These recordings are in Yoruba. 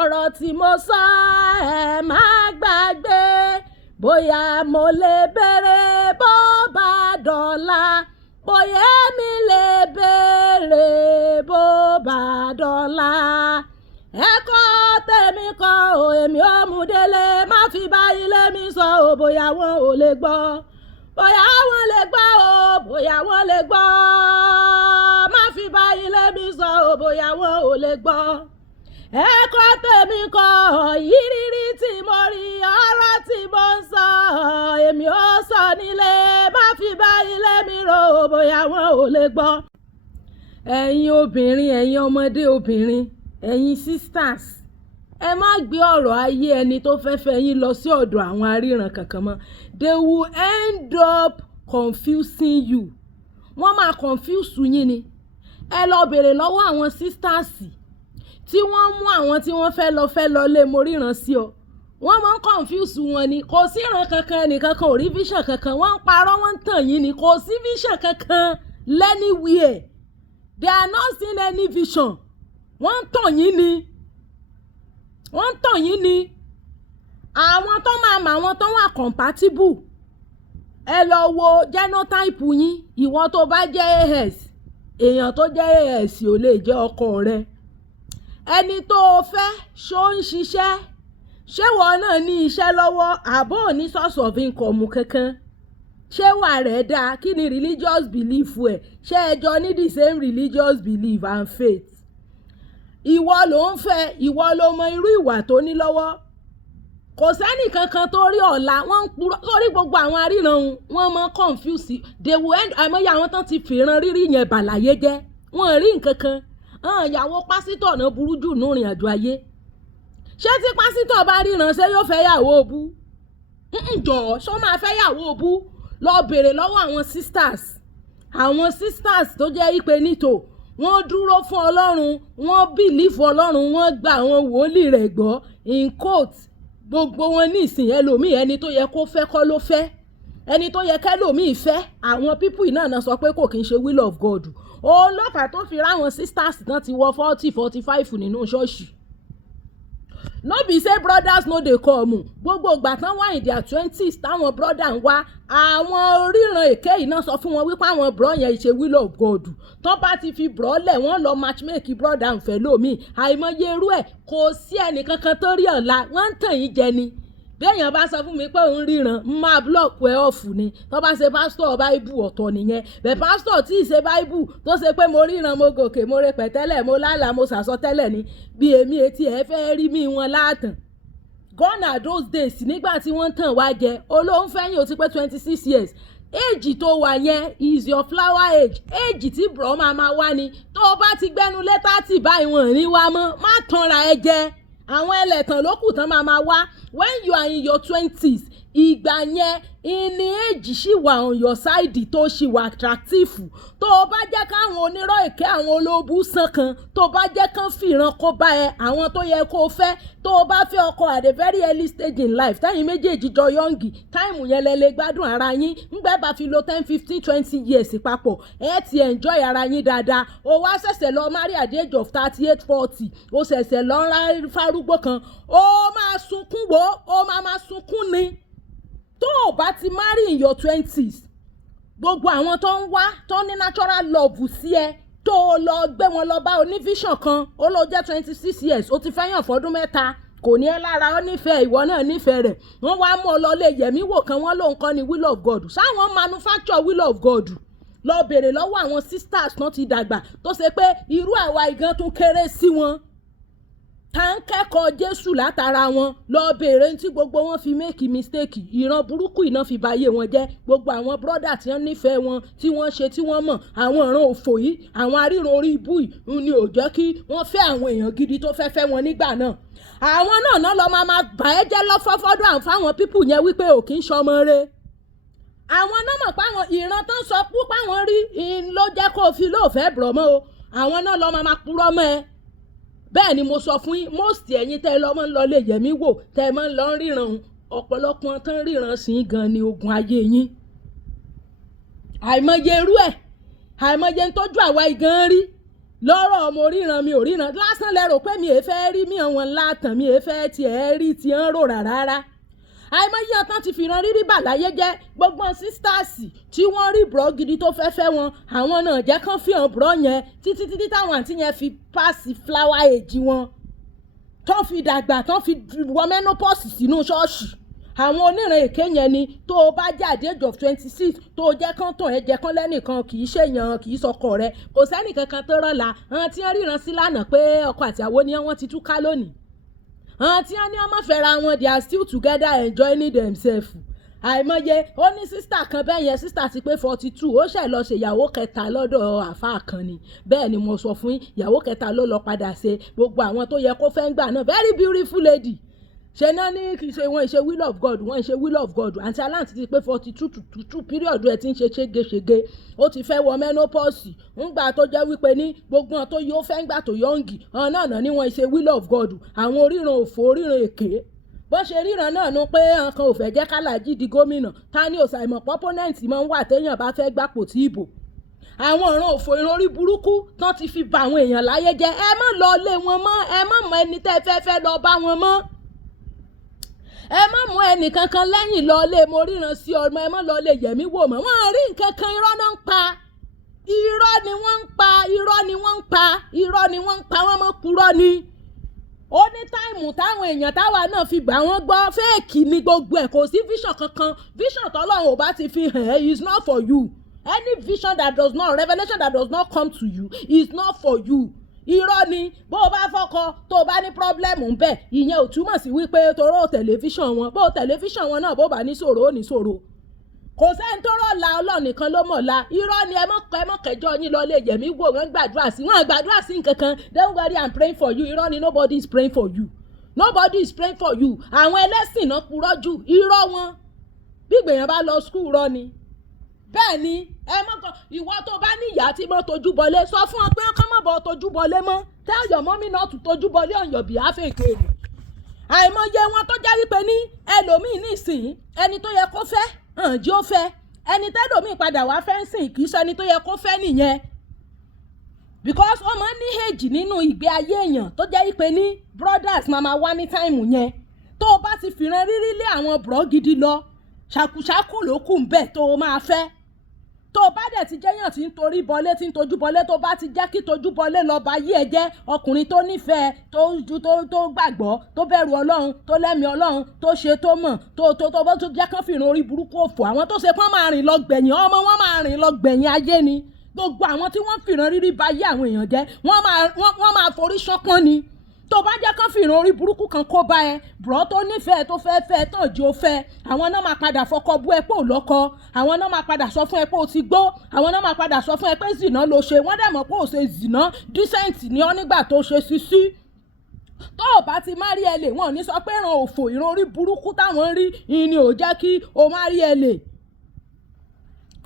ọ̀rọ̀ tí mo sọ ẹ má gbàgbé bóyá mo lè béèrè bó bá dọ̀la bóyá mi lè béèrè bó bá dọ̀la ẹ̀kọ́ tèmi kọ́ o èmi ò mú délé má fi bá ilé mi sọ o bóyá wọn ò lè gbọ́ bóyá wọn lè gbọ́ o bóyá wọn lè gbọ́ má fi bá ilé mi sọ o bóyá wọn ò lè gbọ́ ẹ̀kọ́ tèmi kọ́ ìrírí tí mo rí ọ̀rọ̀ tí mo ń sọ èmi ò sọ nílé má fi bá ilé mi rò o bóyá wọn ò lè gbọ́. ẹ̀yin obìnrin ẹ̀yin ọmọdé obìnrin ẹ̀yin sisters ẹ má gbé ọ̀rọ̀ ayé ẹni tó fẹ́ fẹ́ yín lọ sí ọ̀dọ̀ àwọn aríran kankan mọ́. They will end up confusing you. Wọ́n máa confuse yín ni. Ẹ lọ bèrè lọ́wọ́ àwọn sisters tí wọ́n mú àwọn tí wọ́n fẹ́ lọ lé mo ríran sí ọ. Wọ́n máa ń confuse wọn ni. Kò sí ìran kankan ẹnìkankan ò rí vision kankan. Wọ́n ń parọ́ wọ́n ń tàn yín ni. Kò sí vision kankan anywhere. They are not seeing any vision. Wọ́n ń tàn yín ni. Wọ́n ń tàn yín ni. Àwọn tó máa mọ àwọn tó wà compatible. Ẹ lọ wo genotype yín. Ìwọ tó bá jẹ́ AS. Èèyàn tó jẹ́ AS ò lè jẹ́ ọkọ rẹ. Ẹni tó o fẹ́ ṣó ń ṣiṣẹ́. Ṣé wọ́n náà ní iṣẹ́ lọ́wọ́ àbó ní source of income kankan? Ṣé wà rẹ̀ dáa? Kí ni religious belief ẹ̀? Ṣé ẹjọ́ ní the same religious belief and faith? Ìwọ ló ń fẹ́, ìwọ ló mọ irú ìwà tó ní lọ́wọ́. Kò sẹ́nì kankan tó rí ọ̀la, wọ́n ń purọ́ sórí gbogbo àwọn aríran wọn mọ́ confuse. They will end àmọ́yà àwọn tán ti fìran rírí yẹn bàlàyé jẹ́. Wọ́n rí nǹkan kan. Ìyàwó pásítọ̀ náà burú jù nínú ìrìn àjò ayé. Ṣé tí pásítọ̀ bá ríran ṣé yóò fẹ́ yàwó òbú? Jọ̀ọ́ ṣó máa fẹ́ yàwó òbú? Lọ bèrè lọ́wọ́ àwọn sisters. Àwọn sisters tó jẹ́ ìpè nítò. Wọ́n dúró fún Ọlọ́run, wọ́n bìlífù Ọlọ́run, wọ́n gba àwọn wòlíì rẹ̀ gbọ́. In quote, gbogbo wọn ní ìsìn ẹlòmíì ẹni tó yẹ kó fẹ́ kọ́ ló fẹ́. Ẹni tó yẹ kẹ́lòmíì fẹ́. Àwọn pípù náà sọ pé kò kí ń ṣe will of God. Ó lọ́fà tó fi ráwọn sisters náà ti wọ 40-45 nínú ṣọ́ọ̀ṣì. No be say brothers no dey come. Gbogbo ìgbà tán wà in their 20s táwọn brother ń wá àwọn oríran èké yìí náà sọ fún wọn wípé àwọn bro yẹn ṣe will of God. Tó bá ti fi bro lẹ̀ wọ́n lọ matchmake brother ń fẹ́ lómi. Àìmọye irú ẹ̀ kò sí ẹnì kankan tó rí ọ̀la wọ́n ń tàn yín jẹ ni. Béèyàn bá sọ fún mi pé òun ríran máa block ẹ off ni. Tó bá ṣe pastor Bible ọ̀tọ̀ nìyẹn. Bẹ̀ pastor tí ì ṣe Bible tó ṣe pé mo ríran mo gòkè mo repẹ̀ tẹ́lẹ̀ mo lálàá mo sàsọ tẹ́lẹ̀ ni. Bí èmi etí ẹ fẹ́ rí mi wọn látàn. Gone are those days nígbà tí wọ́n tàn wá jẹ olóhùn fẹ́yìn ó ti pé 26 years. Age tó wà yẹn is your flower age. Age tí bro máa wá ni. Tó o bá ti gbẹ́nu létà tì báyìí wọ́n ní wá mọ́ má tanra ẹ jẹ. Àwọn ẹlẹ́tàn ló kù tán máa wá. When you are in your 20s ìgbà yẹn ìní èjì ṣì wà on your side tó ṣì wà attractive. Tó o bá jẹ́ káwọn onírọ̀ èké àwọn olóbù sàn kan tó o bá jẹ́ kán fìran kó bá ẹ àwọn tó yẹ kó o fẹ́ tó o bá fẹ́ ọkọ at a very early stage in life táyìn méjèèjì jọ yọ̀ǹgì táìmù yẹn lẹ lè gbádùn ara yín ńgbẹ́ bá fi lo 10-15-20 years papọ̀ ẹ ti enjoy ara yín dáadáa o wá ṣẹ̀ṣẹ̀ lọ marry at the age of 38-40 o ṣẹ̀ṣẹ̀ lọ ń ra fárúgbó kan o máa sunkún wo o máa sunkún ni. Tó o bá ti marry in your 20s gbogbo àwọn tó ń wá tó ní natural love sí ẹ tó o lọ gbé wọn lọ bá onívision kan ó lọ jẹ́ 26 years ó ti fẹ́yàn fọ́dún mẹ́ta kò ní ẹ lára ó nífẹ̀ẹ́ ìwọ náà nífẹ̀ẹ́ rẹ̀ wọ́n wá mú ọ lọ lé yẹ̀mí wò kan wọ́n lóun kọ́ ni will of God sáwọn manufacture will of God lọ bèrè lọ́wọ́ àwọn sisters náà ti dàgbà tó ṣe pé irú àwa ìgan tún kéré sí wọn tá ń kẹ́kọ̀ọ́ Jésù látara wọn lọ bèèrè tí gbogbo wọn fi make mistake ìran burúkú iná fi bayé wọn jẹ́ gbogbo àwọn brother tí wọ́n nífẹ̀ẹ́ wọn tí wọ́n ṣe tí wọ́n mọ̀ àwọn ìran òfò yìí àwọn aríran orí ibú yìí ni ò jẹ́ kí wọ́n fẹ́ àwọn èèyàn gidi tó fẹ́ wọn nígbà náà àwọn náà lọ máa bà ẹ́ jẹ́ lọ́fọ́fọ́dọ̀ àǹfààwọn pípù yẹn wípé ò kí ń ṣọmọ rẹ̀ àwọn náà mọ̀ páwọn ìran tó ń sọ pú páwọn rí ló jẹ́ kó fi lóòfẹ́ bùrọ̀ mọ́ o àwọn náà lọ máa purọ́ mọ́ ẹ bẹ́ẹ̀ ni mo sọ fún yín most ẹ̀yin tẹ́ lọ́mọ ń lọ lè yẹ̀mí wò tẹ́ mọ́ ń lọ ríran ọ̀pọ̀lọpọ̀ tán ríran sí gan ni ogun ayé yín àìmọye irú ẹ̀ àìmọye ń tọ́jú àwa igan rí lọ́rọ̀ mo ríran mi ò ríran lásán lẹ́rò pé mi è fẹ́ rí mi àwọn látàn mi è fẹ́ tiẹ̀ rí ti ń rò rárá. àìmọye ọ̀tán ti fìran rírí bà láyé jẹ́ gbogbo sisters tí wọ́n rí bùrọ̀ gidi tó fẹ́ fẹ́ wọn àwọn náà jẹ́ kán fi hàn bùrọ̀ yẹn títí táwọn àǹtí yẹn fi pàṣẹ flower age wọn tán fi dàgbà tán fi wọ menopause sínú ṣọ́ọ̀ṣì. àwọn oníran èké yẹn ni tó o bá jẹ́ at the age of 26 tó o jẹ́ kán tàn ẹ́ jẹ́ kán lẹ́nìkan kì í ṣèyàn kì í sọkọ rẹ kò sẹ́nì kankan tó rọ́la àwọn tí wọ́n ríran sí lánàá pé ọkọ àti àwo ni wọ́n ti túká lónìí. àwọn tí wọ́n ní ọmọ fẹ́ra wọn they are still together enjoying themselves. àìmọye ó ní sísítà kan bẹ́ẹ̀ yẹn sísítà ti pé 42 ó ṣẹ̀ lọ ṣèyàwó kẹta lọ́dọ̀ àfáà kan ni bẹ́ẹ̀ ni mo sọ fún ìyàwó kẹta ló lọ padà ṣe gbogbo àwọn tó yẹ kó fẹ́ ń gbà náà very beautiful lady ṣe náà ní kì í ṣe wọn ìṣe will of God wọn ìṣe will of God àǹtí aláǹtí ti pé 42 to 2 period ẹ ti ń ṣe ṣégeṣége ó ti fẹ́ wọ menopause ńgbà tó jẹ́ wípé ní gbogbo wọn tó yóò fẹ́ ń gbà tó yọ̀ǹgì ọ̀nà náà ni wọn ìṣe will of God àwọn oríran òfò oríran èké bó ṣe ríran náà nu pé nǹkan ò fẹ́ jẹ́ kálàjì di gómìnà ta ni òsàìmọ̀ pọ́pọ́nẹ́ǹtì máa ń wà téèyàn bá fẹ́ gbapò tí ìbò àwọn ọ̀ràn òfò ìran orí burúkú tán ti fi bà àwọn èèyàn láyé jẹ́ ẹ má lọ lé wọn mọ́ ẹ má mọ ẹni tẹ́ fẹ́ lọ bá wọn mọ́ ẹ má mú ẹnì kankan lẹ́yìn lọ lé mo ríran sí ọmọ ẹ má lọ lé yẹ̀mí wò mọ́ wọ́n rí nǹkan kan irọ́ náà ń pa irọ́ ni wọ́n ń pa irọ́ ni wọ́n ń pa irọ́ ni wọ́n ń pa wọ́n mọ́ purọ́ ni ó ní táìmù táwọn èèyàn táwa náà fi gbà wọ́n gbọ́ fẹ́ẹ̀kì ni gbogbo ẹ̀ kò sí vision kankan vision tọ́lọ́run ò bá ti fi hàn ẹ́ is not for you any vision that does not revelation that does not come to you is not for you irọ́ ni bó o bá fọ́kọ tó o bá ní pọ́blẹ́mù ń bẹ̀ ìyẹn ò túmọ̀ sí wípé toró tẹlifíṣàn wọn bó tẹlifíṣàn wọn náà bó bá ní ṣòro ó ní ṣòro kò sẹ́ni tó rọ̀ la Ọlọ́run nìkan ló mọ̀ la irọ́ ni ẹ mọ̀ kẹjọ yín lọ lè yẹ̀mí wò wọ́n gbàdúrà sí wọ́n gbàdúrà sí nǹkankan don't worry I'm praying for you irọ́ ni nobody is praying for you nobody is praying for you àwọn ẹlẹ́sìn náà purọ́ jù irọ́ wọn bí gbèyàn bá lọ skul rọ ni bẹ́ẹ̀ ni ẹ mọ́kàn ìwọ tó bá ní ìyá tí mo tójú bọlé sọ fún ọ pé ọkọ mọ̀ bọ́ tójú bọlé mọ́ tell your mommy not to tójú bọlé on your behalf èké rẹ̀ àìmọye wọn tó jẹ́ wípé ní ẹlòmíì ní ìsìn ẹni tó yẹ kó fẹ́ jí ó fẹ́ ẹni tẹ́lòmíì padà wá fẹ́ ń sìn kì í ṣe ẹni tó yẹ kó fẹ́ nìyẹn because ó máa ń ní èjì nínú ìgbé ayé èèyàn tó jẹ́ wípé ní brothers máa wá ní táìmù yẹn tó o bá ti fìran rírí lé àwọn bùrọ̀ gidi lọ ṣàkùṣàkù ló kù ń bẹ̀ tó o máa fẹ́ tó bá dẹ̀ ti jẹ́yàn tí ń torí bọlé tí ń tojú bọlé tó bá ti jẹ́ kí tojú bọlé lọ bá yí ẹ jẹ́ ọkùnrin tó nífẹ̀ẹ́ tó gbàgbọ́ tó bẹ̀rù Ọlọ́run tó lẹ́mìí Ọlọ́run tó ṣe tó mọ̀ tó jẹ́ kán fìràn orí burúkú òfò àwọn tó ṣe pọ́n máa rìn lọ gbẹ̀yìn ọmọ wọn máa rìn lọ gbẹ̀yìn ayé ni gbogbo àwọn tí wọ́n fìràn rírí bá yí àwọn èèyàn jẹ́ wọ́n máa forí ṣánpọ́n ni tó bá jẹ́ kán fìràn orí burúkú kan kó bá ẹ bùrọ̀ tó nífẹ̀ẹ́ tó fẹ́ fẹ́ tán jí ó fẹ́ àwọn náà máa padà fọkọ bú ẹ pé ò lọ́kọ àwọn náà máa padà sọ fún ẹ pé ó ti gbó àwọn náà máa padà sọ fún ẹ pé zìnà ló ṣe wọ́n dẹ̀ mọ̀ pé ò ṣe zìnà decent ni ọ́ nígbà tó ṣe sísí tó o bá ti má rí ẹ lè wọ́n ní sọ pé ìran òfò ìran orí burúkú táwọn rí ni ò jẹ́ kí o má rí ẹ lè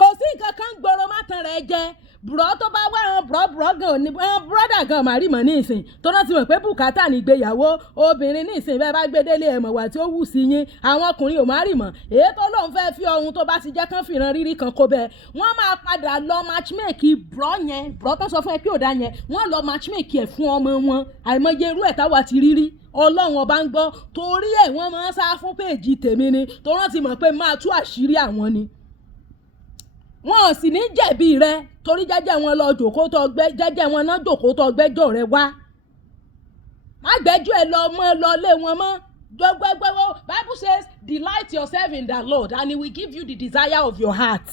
kò sí nǹkan kan gbòòrò má tan rẹ̀ jẹ bùrọ̀ tó bá wá ẹran bùrọ̀ gan ní bùrọ̀dà gan màrí mọ̀ ní ìsìn tó náà ti mọ̀ pé bùkátà nígbéyàwó obìnrin ní ìsìn bẹ́ẹ̀ bá gbé délé ẹ̀mọ̀ wà tí ó wù sí yín àwọn ọkùnrin ò má rí mọ̀ èyí tó lóun fẹ́ fi ohun tó bá ti jẹ́ kán fìran rírí kan kó bẹ́ẹ̀ wọ́n máa padà lọ matchmake bùrọ̀ yẹn bùrọ̀ tó sọ fún ẹ pé ò dá yẹn wọ́n lọ matchmake ẹ̀ fún ọmọ wọn àìmọye irú ẹ̀ táwa ti rírí Ọlọ́run ọba ń gbọ́ torí ẹ̀ wọ́n máa ń sá fún péèjì tèmi ni tó rántí mọ̀ pé máa tú àṣírí àwọn ni wọn ò sì ní jẹ̀bi rẹ torí jẹ́jẹ́ wọn lọ jòkó tó gbẹ́ jẹ́jẹ́ wọn náà jòkó tó gbẹ́jọ́ rẹ wá má gbẹ́jọ́ ẹ lọ lé wọn mọ́ gbẹgbẹgbẹwọ Bible says delight yourself in the Lord and he will give you the desire of your heart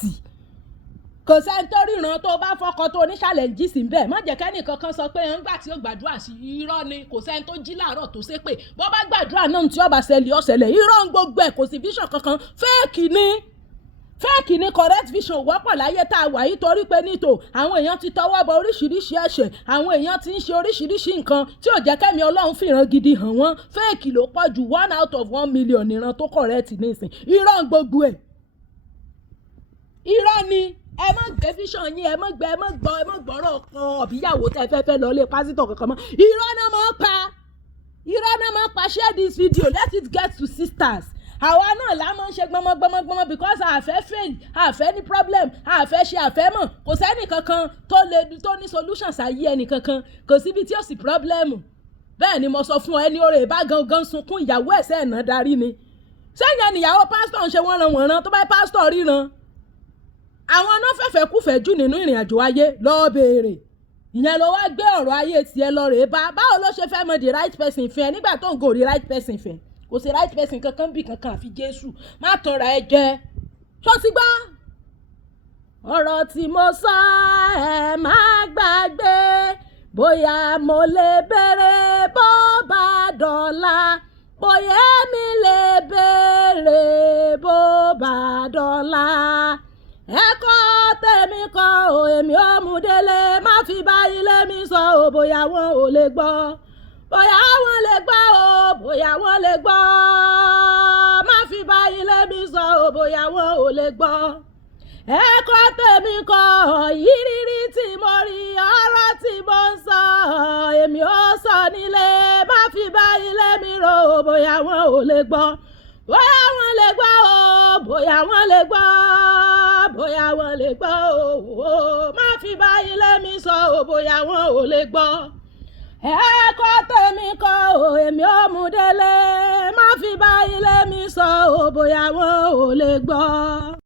kò sẹ́ni tó ríran tó bá fọkọ tó ní challenges bẹ́ẹ̀ má jẹ́ kẹ́nì kankan sọ pé ńgbà tí ó gbàdúrà sí irọ́ ni kò sẹ́ni tó jí láàárọ̀ tó ṣépè bó bá gbàdúrà náà tí ó bá ṣẹlẹ̀ ó ṣẹlẹ̀ irọ́ ń gbogbo ẹ̀ kò sí vision kankan fẹ́ẹ̀kì ni correct vision wọ́pọ̀ láyé tá a wà yìí torí pé nítò àwọn èèyàn ti tọwọ́ bọ oríṣiríṣi ẹ̀ṣẹ̀ àwọn èèyàn ti ń ṣe oríṣiríṣi nǹkan tí ò jẹ́ kẹ́mi Ọlọ́run fìran gidi hàn wọ́n fẹ́ẹ̀kì ló pọ̀ ju 1 out of 1 million ìran tó correct nísìn irọ́ ń gbogbo ẹ̀ irọ́ ni ẹ má gbé vision yín ẹ má gbọ́rọ̀ kan ọ̀bíyàwó tẹ́ fẹ́ lọ lé pásítọ̀ kankan mọ́ irọ́ náà máa pa share this video let it get to sisters àwa náà la máa ń ṣe gbọmọgbọmọgbọmọ because àfẹ́ fail àfẹ́ ní problem àfẹ́ ṣe àfẹ́ mọ̀ kò sẹ́nì kankan tó ní solution sáyé ẹnì kankan kò síbi tí ó sì problem bẹ́ẹ̀ ni mo sọ fún ọ ẹni oore bá gangan sunkún ìyàwó ẹ̀sẹ̀ ẹ̀nà darí ni sẹ́yìn ẹnìyàwó pásítọ̀ ń ṣe wọ́n ran wọ̀n ran tó bá pásítọ̀ ríran àwọn náà fẹ́fẹ́ kúfẹ́ jù nínú ìrìn àjò ayé lọ́ọ́ béèrè ìyẹn ló wá gbé ọ̀rọ̀ ayé tiẹ̀ lọ rèé báwo ló ṣe fẹ́ mọ the right person fẹ́ nígbà tó ń go the right person fẹ́ kò sí right person kankan bí kankan àfi Jésù má tanra ẹ jẹ ṣó ti gbọ́. ọ̀rọ̀ tí mo sọ ẹ má gbàgbé bóyá mo lè béèrè bó bá dọ̀la bóyá mi lè béèrè bó bá dọ̀la ẹ̀kọ́ tèmi kọ́ ò èmi ò mú délé má fi bá ilé mi sọ ò bóyá wọn ò lè gbọ́ bóyá wọn lè gbọ́ ò bóyá wọn lè gbọ́ má fi bá ilé mi sọ ò bóyá wọn ò lè gbọ́ ẹ̀kọ́ tèmi kọ́ ìrírí tí mo rí ọ̀rọ̀ tí mo ń sọ èmi ò sọ nílé má fi bá ilé mi rò ò bóyá wọn ò lè gbọ́ bóyá wọn lè gbọ́ ò bóyá wọn lè gbọ́ bóyá wọn lè gbọ́ ò má fi bá ilé mi sọ ò bóyá wọn ò lè gbọ́ ẹ̀kọ́ tèmi kọ́ ò èmi ò mú délé má fi bá ilé mi sọ ò bóyá wọn ò lè gbọ́.